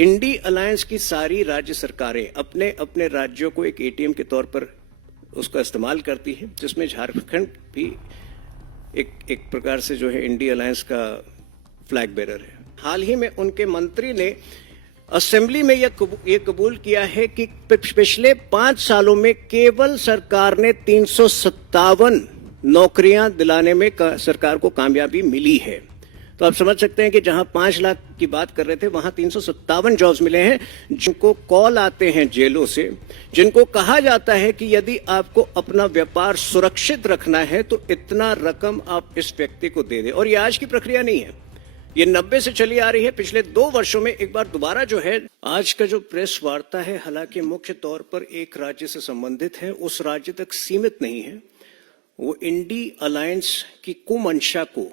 INDI alliance की सारी राज्य सरकारें अपने अपने राज्यों को एक एटीएम के तौर पर उसका इस्तेमाल करती है, जिसमें झारखंड भी एक प्रकार से जो है इंडी अलायंस का फ्लैग बेरर है। हाल ही में उनके मंत्री ने असेंबली में यह कबूल किया है कि पिछले 5 सालों में केवल सरकार ने 357 नौकरियां दिलाने में सरकार को कामयाबी मिली है। तो आप समझ सकते हैं कि जहां 5 लाख की बात कर रहे थे, वहां 357 जॉब्स मिले हैं, जिनको कॉल आते हैं जेलों से, जिनको कहा जाता है कि यदि आपको अपना व्यापार सुरक्षित रखना है तो इतना रकम आप इस व्यक्ति को दे दें। और ये आज की प्रक्रिया नहीं है, ये 90 से चली आ रही है। पिछले 2 वर्षों में एक बार दोबारा जो है, आज का जो प्रेस वार्ता है, हालांकि मुख्य तौर पर एक राज्य से संबंधित है, उस राज्य तक सीमित नहीं है, वो इंडी अलायंस की कुमंशा को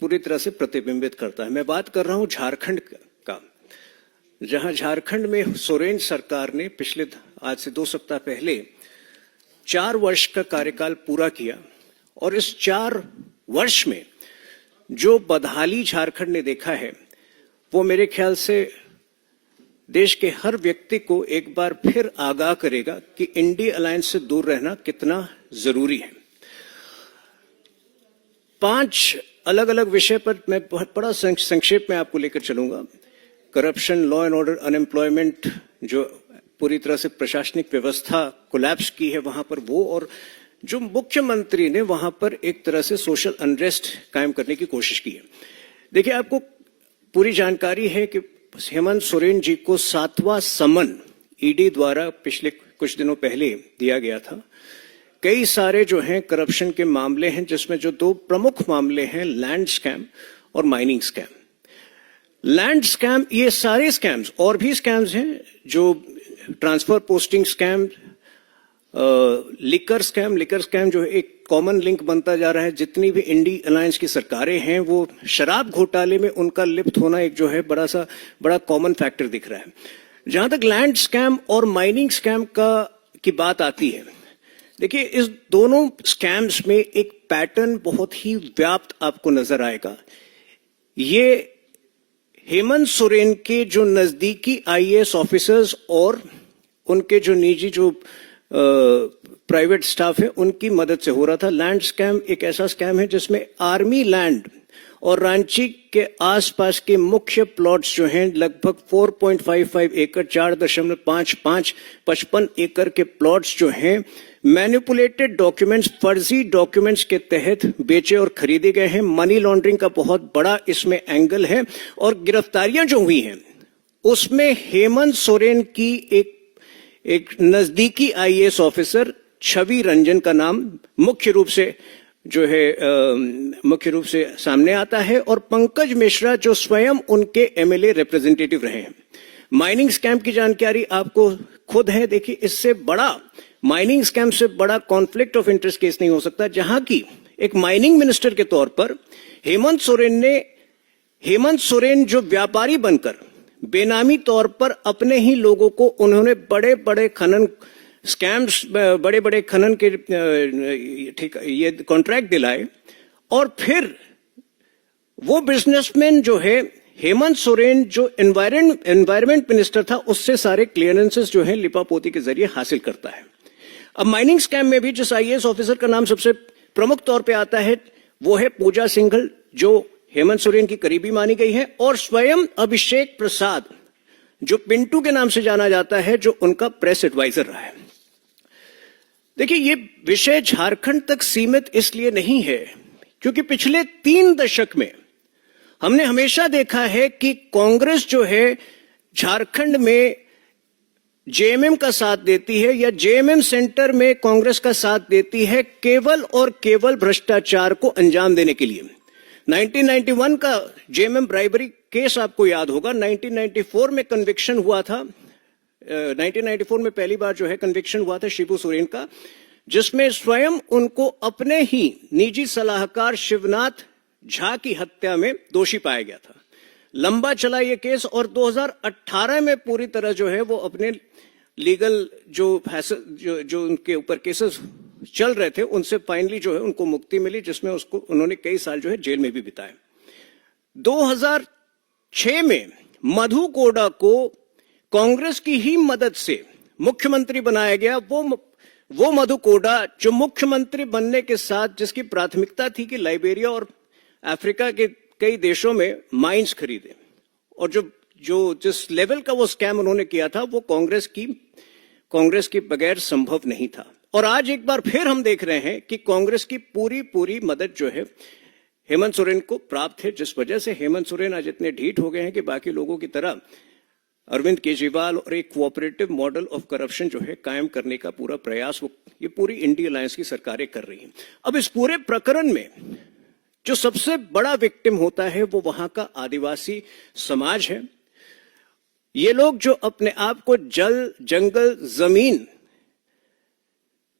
पूरी तरह से प्रतिबिंबित करता है। मैं बात कर रहा हूं झारखंड का, जहां झारखंड में सोरेन सरकार ने पिछले आज से 2 सप्ताह पहले 4 वर्ष का कार्यकाल पूरा किया, और इस 4 वर्ष में जो बदहाली झारखंड ने देखा है, वो मेरे ख्याल से देश के हर व्यक्ति को एक बार फिर आगाह करेगा कि इंडी अलायंस से दूर रहना कितना जरूरी है। 5 अलग अलग विषय पर मैं बहुत बड़ा संक्षेप में आपको लेकर चलूंगा। Corruption, law and order, unemployment, जो पूरी तरह से प्रशासनिक व्यवस्था कोलैप्स की है वहां पर वो, और जो मुख्यमंत्री ने वहां पर एक तरह से सोशल अनरेस्ट कायम करने की कोशिश की है। देखिए, आपको पूरी जानकारी है कि हेमंत सोरेन जी को 7वां समन ईडी द्वारा पिछले कुछ दिनों पहले दिया गया था। कई सारे जो हैं करप्शन के मामले हैं, जिसमें जो 2 प्रमुख मामले हैं, लैंड स्कैम और माइनिंग स्कैम। लैंड स्कैम, ये सारे स्कैम्स और भी स्कैम्स हैं, जो transfer posting scam, liquor scam जो है एक कॉमन लिंक बनता जा रहा है। जितनी भी इंडी अलायंस की सरकारें हैं, वो शराब घोटाले में उनका लिप्त होना एक जो है बड़ा कॉमन फैक्टर दिख रहा है। जहां तक लैंड स्कैम और माइनिंग स्कैम की बात आती है, देखिए, इस दोनों स्कैम्स में एक पैटर्न बहुत ही व्याप्त आपको नजर आएगा। ये हेमंत सोरेन के जो नजदीकी आईएएस ऑफिसर्स और उनके जो निजी जो प्राइवेट स्टाफ है, उनकी मदद से हो रहा था। लैंड स्कैम एक ऐसा स्कैम है जिसमें आर्मी लैंड और रांची के आसपास के मुख्य प्लॉट्स जो हैं, लगभग 4.55 एकड़ 4.55 एकड़ के प्लॉट्स जो हैं, मैनिपुलेटेड डॉक्यूमेंट्स, फर्जी डॉक्यूमेंट्स के तहत बेचे और खरीदे गए हैं। मनी लॉन्ड्रिंग का बहुत बड़ा इसमें एंगल है, और गिरफ्तारियां जो हुई हैं उसमें हेमंत सोरेन की एक नजदीकी आईएएस ऑफिसर छवि रंजन का नाम मुख्य रूप से सामने आता है, और पंकज मिश्रा जो स्वयं उनके एमएलए रिप्रेजेंटेटिव रहे हैं। माइनिंग स्कैम की जानकारी आपको खुद है। देखिए, इससे बड़ा माइनिंग स्कैम से बड़ा कॉन्फ्लिक्ट ऑफ इंटरेस्ट केस नहीं हो सकता, जहां की एक माइनिंग मिनिस्टर के तौर पर हेमंत सोरेन जो व्यापारी बनकर बेनामी तौर पर अपने ही लोगों को उन्होंने बड़े बड़े खनन के ये कॉन्ट्रैक्ट दिलाए, और फिर वो बिजनेसमैन जो है हेमंत सोरेन जो एनवायरमेंट मिनिस्टर था, उससे सारे क्लियरेंसेस जो है लिपापोती के जरिए हासिल करता है। अब माइनिंग स्कैम में भी जिस आईएएस ऑफिसर का नाम सबसे प्रमुख तौर पे आता है, वो है पूजा सिंघल, जो हेमंत सोरेन की करीबी मानी गई है, और स्वयं अभिषेक प्रसाद जो पिंटू के नाम से जाना जाता है, जो उनका प्रेस एडवाइजर रहा है। देखिए, ये विषय झारखंड तक सीमित इसलिए नहीं है क्योंकि पिछले 3 दशक में हमने हमेशा देखा है कि कांग्रेस जो है झारखंड में जेएमएम का साथ देती है, या जेएमएम सेंटर में कांग्रेस का साथ देती है, केवल और केवल भ्रष्टाचार को अंजाम देने के लिए। 1991 का जेएमएम ब्राइबरी केस आपको याद होगा। 1994 में कन्विक्शन हुआ था। 1994 में पहली बार जो है कन्विक्शन हुआ था शिबू सोरेन का, जिसमें स्वयं उनको अपने ही निजी सलाहकार शिवनाथ झा की हत्या में दोषी पाया गया था। लंबा चला ये केस, और 2018 में पूरी तरह जो है वो अपने लीगल जो उनके ऊपर केसेस चल रहे थे, उनसे फाइनली जो है उनको मुक्ति मिली, जिसमें उन्होंने कई साल जो है जेल में भी बिताए। 2006 में मधु कोड़ा को कांग्रेस की ही मदद से मुख्यमंत्री बनाया गया। वो मधु कोड़ा जो मुख्यमंत्री बनने के साथ जिसकी प्राथमिकता थी कि लाइबेरिया और अफ्रीका के कई देशों में माइंस खरीदे, और जिस लेवल का वो स्कैम उन्होंने किया था वो कांग्रेस की बगैर संभव नहीं था। और आज एक बार फिर हम देख रहे हैं कि कांग्रेस की पूरी मदद जो है हेमंत सोरेन को प्राप्त है, जिस वजह से हेमंत सोरेन आज इतने ढीठ हो गए हैं कि बाकी लोगों की तरह अरविंद केजरीवाल और एक कोऑपरेटिव मॉडल ऑफ करप्शन जो है कायम करने का पूरा प्रयास ये पूरी इंडिया अलायंस की सरकारें कर रही हैं। अब इस पूरे प्रकरण में जो सबसे बड़ा विक्टिम होता है वो वहां का आदिवासी समाज है। ये लोग जो अपने आप को जल, जंगल, जमीन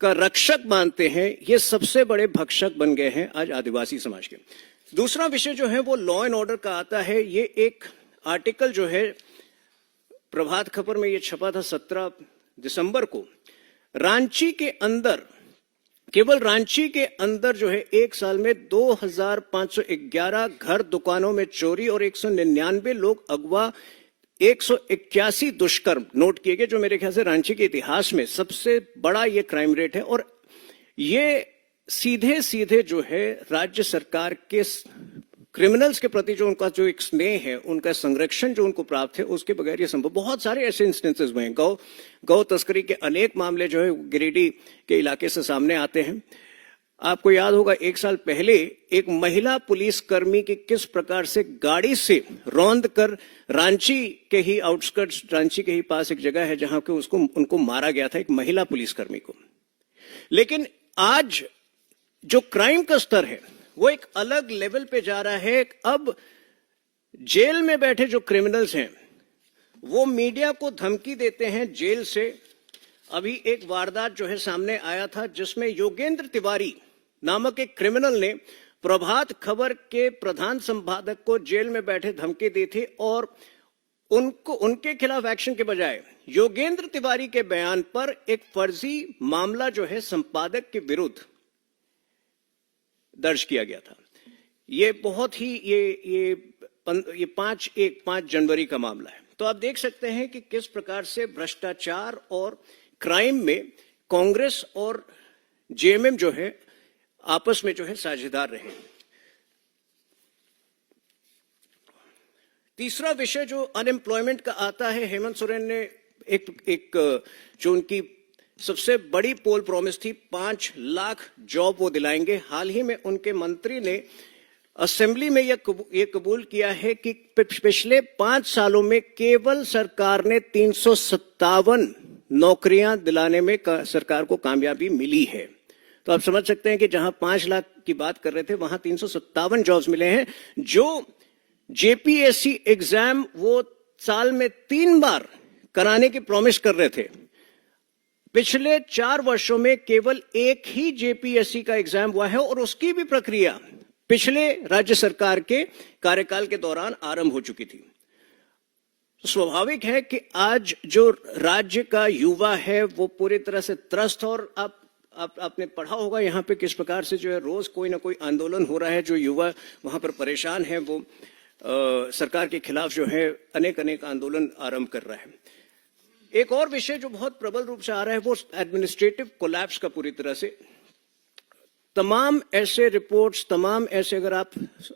का रक्षक मानते हैं, ये सबसे बड़े भक्षक बन गए हैं आज आदिवासी समाज के। दूसरा विषय जो है वो लॉ एंड ऑर्डर का आता है। ये एक आर्टिकल जो है प्रभात खबर में ये छपा था 17 दिसंबर को। रांची के अंदर, केवल रांची के अंदर जो है एक साल में 2511 घर, दुकानों में चोरी और 199 लोग अगवा, 181 दुष्कर्म नोट किए गए, जो मेरे ख्याल से रांची के इतिहास में सबसे बड़ा ये क्राइम रेट है। और ये सीधे सीधे जो है राज्य सरकार के क्रिमिनल्स के प्रति जो उनका जो एक स्नेह है, उनका संरक्षण जो उनको प्राप्त है, उसके बगैर ये संभव। बहुत सारे ऐसे इंस्टेंसेस हुए हैं। गौ तस्करी के अनेक मामले जो है गिरिडीह के इलाके से सामने आते हैं। आपको याद होगा एक साल पहले एक महिला पुलिसकर्मी की किस प्रकार से गाड़ी से रौंद कर रांची के ही आउटस्कर्ट्स, रांची के ही पास एक जगह है जहां के उनको मारा गया था, एक महिला पुलिसकर्मी को। लेकिन आज जो क्राइम का स्तर है वो एक अलग लेवल पे जा रहा है। अब जेल में बैठे जो क्रिमिनल्स हैं वो मीडिया को धमकी देते हैं जेल से। अभी एक वारदात जो है सामने आया था जिसमें योगेंद्र तिवारी नामक एक क्रिमिनल ने प्रभात खबर के प्रधान संपादक को जेल में बैठे धमकी दी थी, और उनके खिलाफ एक्शन के बजाय योगेंद्र तिवारी के बयान पर एक फर्जी मामला जो है संपादक के विरुद्ध दर्ज किया गया था। ये बहुत ही ये 5 जनवरी का मामला है। तो आप देख सकते हैं कि किस प्रकार से भ्रष्टाचार और क्राइम में कांग्रेस और जेएमएम जो है आपस में जो है साझेदार रहे। तीसरा विषय जो अनएम्प्लॉयमेंट का आता है, हेमंत सोरेन ने एक जो उनकी सबसे बड़ी पोल प्रॉमिस थी, 5 लाख जॉब वो दिलाएंगे। हाल ही में उनके मंत्री ने असेंबली में यह कबूल किया है कि पिछले 5 सालों में केवल सरकार ने 357 नौकरियां दिलाने में सरकार को कामयाबी मिली है। तो आप समझ सकते हैं कि जहां 5 लाख की बात कर रहे थे वहां 357 जॉब्स मिले हैं। जो जेपीएससी एग्जाम वो साल में 3 बार कराने की प्रॉमिस कर रहे थे, पिछले 4 वर्षों में केवल एक ही जेपीएससी का एग्जाम हुआ है, और उसकी भी प्रक्रिया पिछले राज्य सरकार के कार्यकाल के दौरान आरंभ हो चुकी थी। स्वाभाविक है कि आज जो राज्य का युवा है वो पूरी तरह से त्रस्त, और आपने पढ़ा होगा यहाँ पे किस प्रकार से जो है रोज कोई ना कोई आंदोलन हो रहा है। जो युवा वहां पर परेशान है वो सरकार के खिलाफ जो है अनेक आंदोलन आरंभ कर रहा है। एक और विषय जो बहुत प्रबल रूप से आ रहा है वो एडमिनिस्ट्रेटिव कोलैप्स का पूरी तरह से। तमाम ऐसे रिपोर्ट्स, तमाम ऐसे, अगर आप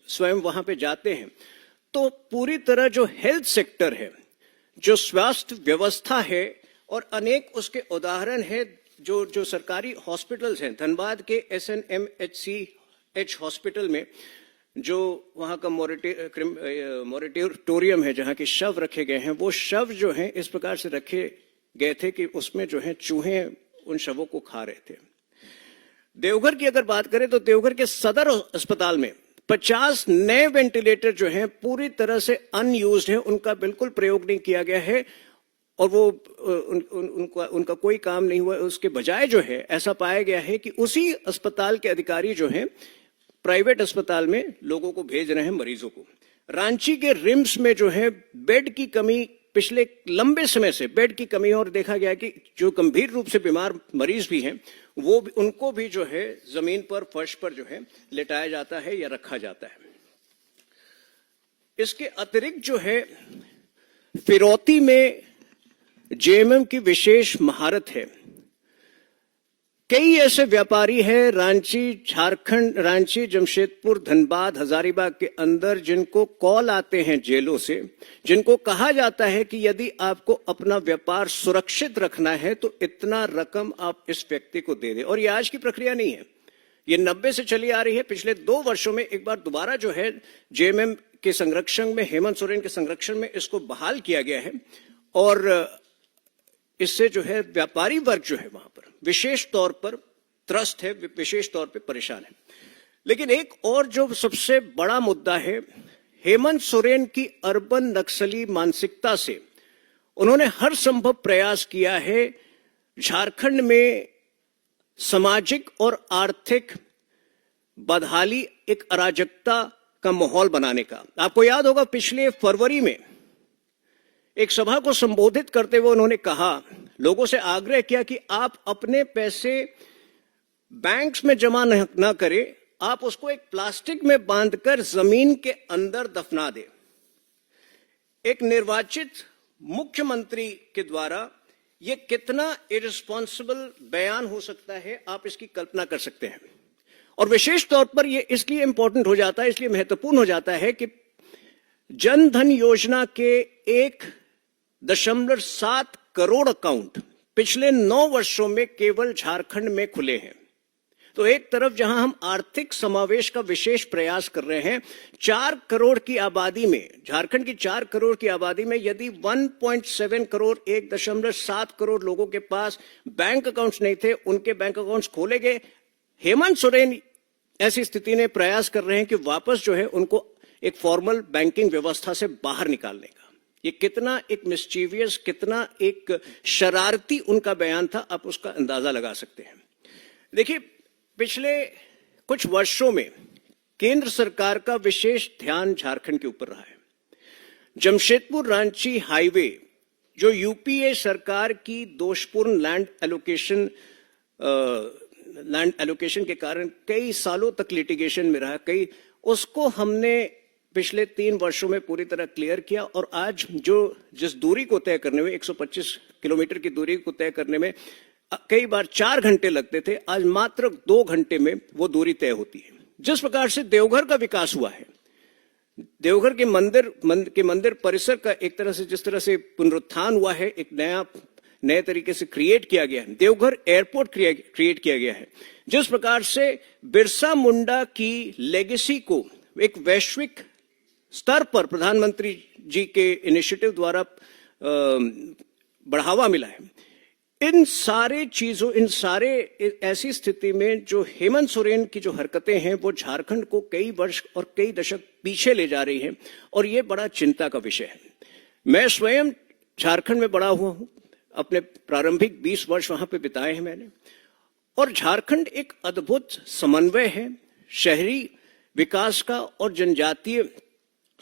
स्वयं वहां पे जाते हैं तो पूरी तरह जो हेल्थ सेक्टर है, जो स्वास्थ्य व्यवस्था है, और अनेक उसके उदाहरण है। जो सरकारी हॉस्पिटल्स हैं, धनबाद के SNMHCH हॉस्पिटल में जो वहां का मोरेटोरियम है जहां के शव रखे गए हैं, वो शव जो हैं इस प्रकार से रखे गए थे कि उसमें जो है चूहे उन शवों को खा रहे थे। देवघर की अगर बात करें तो देवघर के सदर अस्पताल में 50 नए वेंटिलेटर जो हैं पूरी तरह से अनयूज्ड हैं, उनका बिल्कुल प्रयोग नहीं किया गया है, और वो उनका कोई काम नहीं हुआ। उसके बजाय जो है ऐसा पाया गया है कि उसी अस्पताल के अधिकारी जो हैं प्राइवेट अस्पताल में लोगों को भेज रहे हैं, मरीजों को। रांची के रिम्स में जो है बेड की कमी, पिछले लंबे समय से बेड की कमी, और देखा गया कि जो गंभीर रूप से बीमार मरीज भी हैं उनको भी जो है जमीन पर, फर्श पर जो है लेटाया जाता है या रखा जाता है। इसके अतिरिक्त जो है फिरौती में जेएमएम की विशेष महारत है। कई ऐसे व्यापारी हैं रांची, झारखंड, रांची, जमशेदपुर, धनबाद, हजारीबाग के अंदर जिनको कॉल आते हैं जेलों से, जिनको कहा जाता है कि यदि आपको अपना व्यापार सुरक्षित रखना है तो इतना रकम आप इस व्यक्ति को दे दें। और ये आज की प्रक्रिया नहीं है, ये 90 से चली आ रही है। पिछले 2 वर्षों में एक बार दोबारा जो है जेएमएम के संरक्षण में, हेमंत सोरेन के संरक्षण में इसको बहाल किया गया है और इससे जो है व्यापारी वर्ग जो है वहां पर विशेष तौर पर त्रस्त है, विशेष तौर पर परेशान है। लेकिन एक और जो सबसे बड़ा मुद्दा है, हेमंत सोरेन की अर्बन नक्सली मानसिकता से उन्होंने हर संभव प्रयास किया है झारखंड में सामाजिक और आर्थिक बदहाली, एक अराजकता का माहौल बनाने का। आपको याद होगा पिछले फरवरी में एक सभा को संबोधित करते हुए उन्होंने कहा, लोगों से आग्रह किया कि आप अपने पैसे बैंक्स में जमा न करें, आप उसको एक प्लास्टिक में बांधकर जमीन के अंदर दफना दें। एक निर्वाचित मुख्यमंत्री के द्वारा यह कितना इररिस्पॉन्सिबल बयान हो सकता है, आप इसकी कल्पना कर सकते हैं। और विशेष तौर पर यह इसलिए इंपॉर्टेंट हो जाता है, इसलिए महत्वपूर्ण हो जाता है कि जन धन योजना के 1.7 करोड़ अकाउंट पिछले 9 वर्षों में केवल झारखंड में खुले हैं। तो एक तरफ जहां हम आर्थिक समावेश का विशेष प्रयास कर रहे हैं, 4 करोड़ की आबादी में, झारखंड की 4 करोड़ की आबादी में यदि 1.7 करोड़, 1.7 करोड़ लोगों के पास बैंक अकाउंट्स नहीं थे, उनके बैंक अकाउंट्स खोले गए। हेमंत सोरेन ऐसी स्थिति में प्रयास कर रहे हैं कि वापस जो है उनको एक फॉर्मल बैंकिंग व्यवस्था से बाहर निकालने का। ये कितना एक मिस्चीवियस, कितना एक शरारती उनका बयान था, आप उसका अंदाजा लगा सकते हैं। देखिए, पिछले कुछ वर्षों में केंद्र सरकार का विशेष ध्यान झारखंड के ऊपर रहा है। जमशेदपुर रांची हाईवे जो यूपीए सरकार की दोषपूर्ण लैंड एलोकेशन के कारण कई सालों तक लिटिगेशन में रहा, उसको हमने पिछले 3 वर्षों में पूरी तरह क्लियर किया। और आज जिस दूरी को तय करने में, 125 किलोमीटर की दूरी को तय करने में कई बार 4 घंटे लगते थे, आज मात्र 2 घंटे में वो दूरी तय होती है। जिस प्रकार से देवघर का विकास हुआ है, देवघर के मंदिर परिसर का एक तरह से, जिस तरह से पुनरुत्थान हुआ है, एक नए तरीके से क्रिएट किया गया है, देवघर एयरपोर्ट क्रिएट किया गया है, जिस प्रकार से बिरसा मुंडा की लेगेसी को एक वैश्विक स्तर पर प्रधानमंत्री जी के इनिशिएटिव द्वारा बढ़ावा मिला है, इन सारे चीजों, ऐसी स्थिति में जो हेमंत सोरेन की जो हरकतें हैं वो झारखंड को कई वर्ष और कई दशक पीछे ले जा रही हैं और ये बड़ा चिंता का विषय है। मैं स्वयं झारखंड में बड़ा हुआ हूं, अपने प्रारंभिक 20 वर्ष वहां पे बिताए हैं मैंने, और झारखंड एक अद्भुत समन्वय है शहरी विकास का और जनजातीय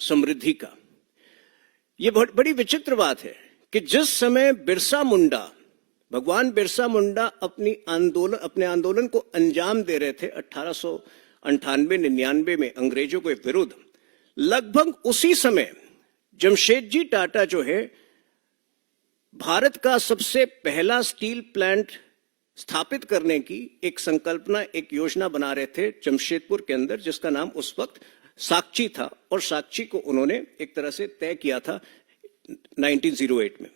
समृद्धि का। ये बड़ी विचित्र बात है कि जिस समय भगवान बिरसा मुंडा अपने आंदोलन को अंजाम दे रहे थे 1898-99 में अंग्रेजों के विरुद्ध, लगभग उसी समय जमशेदजी टाटा जो है भारत का सबसे पहला स्टील प्लांट स्थापित करने की एक संकल्पना, एक योजना बना रहे थे जमशेदपुर के अंदर, जिसका नाम उस वक्त साक्ची था, और साक्ची को उन्होंने एक तरह से तय किया था 1908 में।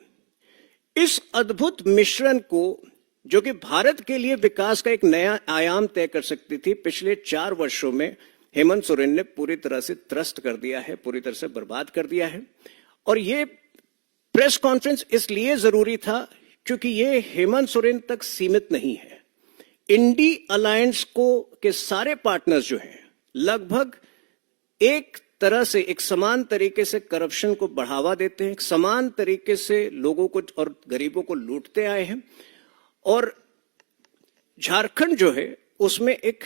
इस अद्भुत मिश्रण को, जो कि भारत के लिए विकास का एक नया आयाम तय कर सकती थी, पिछले 4 वर्षों में हेमंत सोरेन ने पूरी तरह से त्रस्त कर दिया है, पूरी तरह से बर्बाद कर दिया है। और ये प्रेस कॉन्फ्रेंस इसलिए जरूरी था क्योंकि ये हेमंत सोरेन तक सीमित नहीं है। इंडी अलायंस के सारे पार्टनर्स जो हैं लगभग एक तरह से, एक समान तरीके से करप्शन को बढ़ावा देते हैं, समान तरीके से लोगों को और गरीबों को लूटते आए हैं। और झारखंड जो है उसमें एक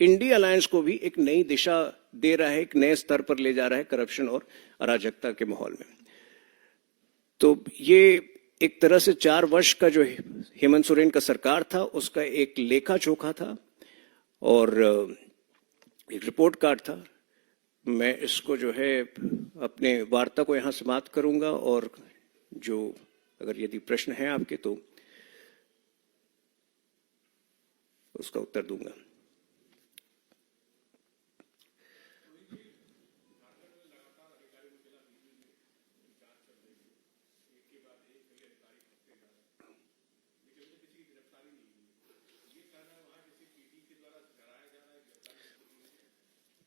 इंडी अलायंस को भी एक नई दिशा दे रहा है, एक नए स्तर पर ले जा रहा है करप्शन और अराजकता के माहौल में। तो ये एक तरह से 4 वर्ष का जो हेमंत सोरेन का सरकार था उसका एक लेखा जोखा था और एक रिपोर्ट कार्ड था। मैं इसको जो है अपने वार्ता को यहाँ समाप्त करूंगा और जो अगर यदि प्रश्न हैं आपके तो उसका उत्तर दूंगा।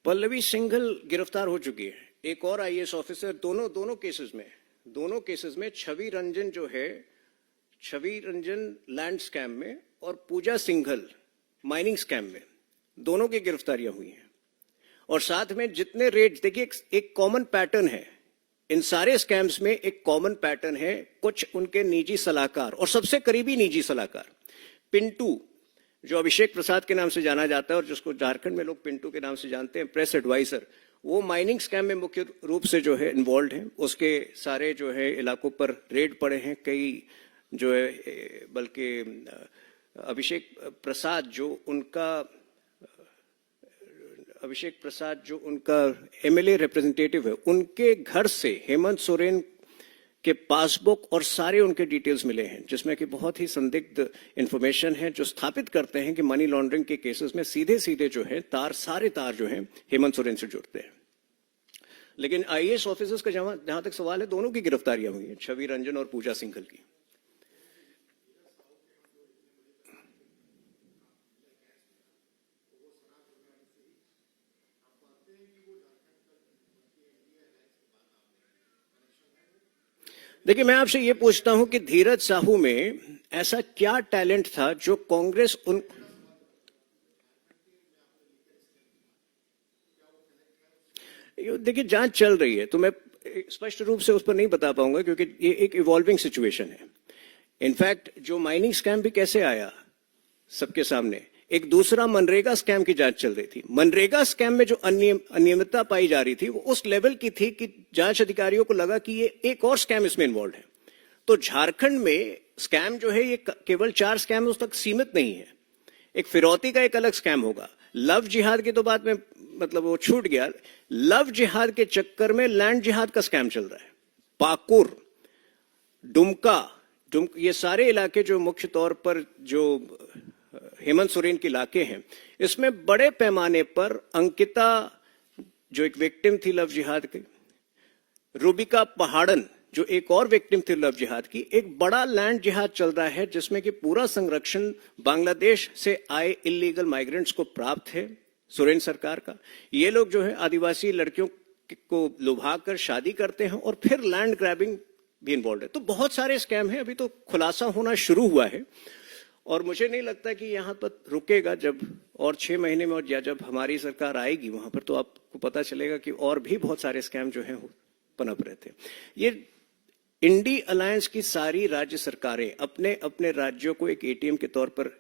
पल्लवी सिंघल गिरफ्तार हो चुकी है, एक और आईएएस ऑफिसर, दोनों केसेस में छवि रंजन जो है, छवि रंजन लैंड स्कैम में और पूजा सिंघल माइनिंग स्कैम में, दोनों की गिरफ्तारियां हुई हैं। और साथ में जितने रेड, देखिए एक कॉमन पैटर्न है इन सारे स्कैम्स में, एक कॉमन पैटर्न है, कुछ उनके निजी सलाहकार और सबसे करीबी निजी सलाहकार पिंटू, जो अभिषेक प्रसाद के नाम से जाना जाता है और जिसको झारखंड में लोग पिंटू के नाम से जानते हैं, प्रेस एडवाइजर, वो माइनिंग स्कैम में मुख्य रूप से जो है इन्वॉल्व हैं। उसके सारे जो है इलाकों पर रेड पड़े हैं, कई जो है, बल्कि अभिषेक प्रसाद जो उनका एमएलए रिप्रेजेंटेटिव है, उनके घर से हेमंत सोरेन के पासबुक और सारे उनके डिटेल्स मिले हैं, जिसमें कि बहुत ही संदिग्ध इंफॉर्मेशन है, जो स्थापित करते हैं कि मनी लॉन्ड्रिंग के केसेस में सीधे सीधे जो है सारे तार जो हैं हेमंत सोरेन से जुड़ते हैं। लेकिन आईएएस ऑफिसर्स का जहां तक सवाल है, दोनों की गिरफ्तारियां हुई हैं, छवि रंजन और पूजा सिंघल की। देखिए, मैं आपसे ये पूछता हूं कि धीरज साहू में ऐसा क्या टैलेंट था जो कांग्रेस देखिए, जांच चल रही है तो मैं स्पष्ट रूप से उस पर नहीं बता पाऊंगा, क्योंकि ये एक इवॉल्विंग सिचुएशन है। इनफैक्ट जो माइनिंग स्कैम भी कैसे आया सबके सामने, एक दूसरा मनरेगा स्कैम की जांच चल रही थी। मनरेगा स्कैम में जो अनियमितता पाई जा रही थी वो उस लेवल की थी कि जांच अधिकारियों को लगा कि ये एक और स्कैम इसमें इन्वॉल्व है। तो झारखंड में स्कैम जो है ये केवल 4 स्कैम उस तक सीमित नहीं है, एक फिरौती का एक अलग स्कैम होगा। लव जिहाद की तो बात में मतलब वो छूट गया, लव जिहाद के चक्कर में लैंड जिहाद का स्कैम चल रहा है। पाकुर, दुमका, ये सारे इलाके जो मुख्य तौर पर जो हेमंत सोरेन के इलाके हैं, इसमें बड़े पैमाने पर अंकिता जो एक विक्टिम थी लव जिहाद की, रूबिका पहाड़न जो एक और विक्टिम थी लव जिहाद की, एक बड़ा लैंड जिहाद चल रहा है जिसमें कि पूरा संरक्षण बांग्लादेश से आए इलीगल माइग्रेंट्स को प्राप्त है सोरेन सरकार का। ये लोग जो है आदिवासी लड़कियों को लुभाकर शादी करते हैं और फिर लैंड ग्रैबिंग भी इन्वॉल्व है। तो बहुत सारे स्कैम हैं, अभी तो खुलासा होना शुरू हुआ है और मुझे नहीं लगता कि यहाँ पर रुकेगा। जब और 6 महीने में या जब हमारी सरकार आएगी वहां पर, तो आपको पता चलेगा कि और भी बहुत सारे स्कैम जो हैं पनप रहे थे। ये इंडी अलायंस की सारी राज्य सरकारें अपने अपने राज्यों को एक एटीएम के तौर पर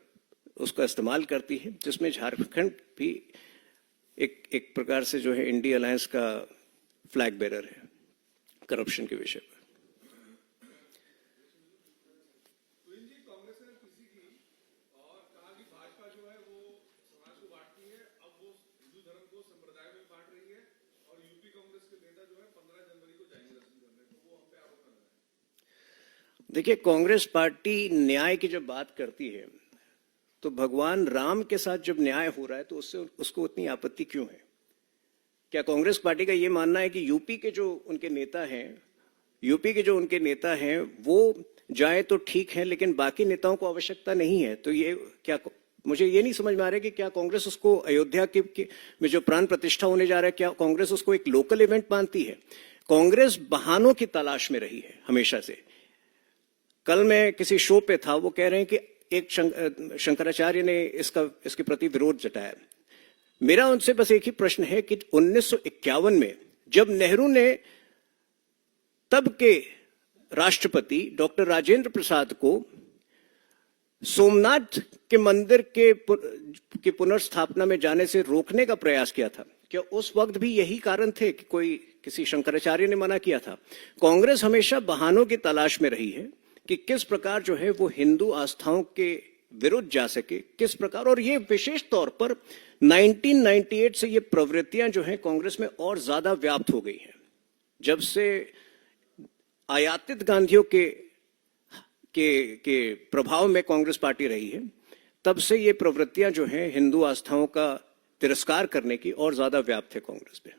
उसका इस्तेमाल करती है, जिसमें झारखंड भी एक प्रकार से जो है इंडी अलायंस का फ्लैग बेरर है करप्शन के विषय पर। देखिए, कांग्रेस पार्टी न्याय की जब बात करती है तो भगवान राम के साथ जब न्याय हो रहा है तो उसको उतनी आपत्ति क्यों है? क्या कांग्रेस पार्टी का यह मानना है कि यूपी के जो उनके नेता हैं वो जाए तो ठीक है, लेकिन बाकी नेताओं को आवश्यकता नहीं है? तो ये क्या, मुझे ये नहीं समझ में आ रहा है कि क्या कांग्रेस उसको अयोध्या में जो प्राण प्रतिष्ठा होने जा रहा है, क्या कांग्रेस उसको एक लोकल इवेंट मानती है? कांग्रेस बहानों की तलाश में रही है हमेशा से। कल मैं किसी शो पे था, वो कह रहे हैं कि एक शंकराचार्य ने इसके प्रति विरोध जताया। मेरा उनसे बस एक ही प्रश्न है कि 1951 में जब नेहरू ने तब के राष्ट्रपति डॉक्टर राजेंद्र प्रसाद को सोमनाथ के मंदिर के पुनर्स्थापना में जाने से रोकने का प्रयास किया था, क्या उस वक्त भी यही कारण थे कि किसी शंकराचार्य ने मना किया था? कांग्रेस हमेशा बहानों की तलाश में रही है कि किस प्रकार जो है वो हिंदू आस्थाओं के विरुद्ध जा सके, किस प्रकार। और ये विशेष तौर पर 1998 से ये प्रवृत्तियां जो हैं कांग्रेस में और ज्यादा व्याप्त हो गई हैं। जब से आयातित गांधियों के प्रभाव में कांग्रेस पार्टी रही है, तब से ये प्रवृत्तियां जो हैं हिंदू आस्थाओं का तिरस्कार करने की और ज्यादा व्याप्त है कांग्रेस में।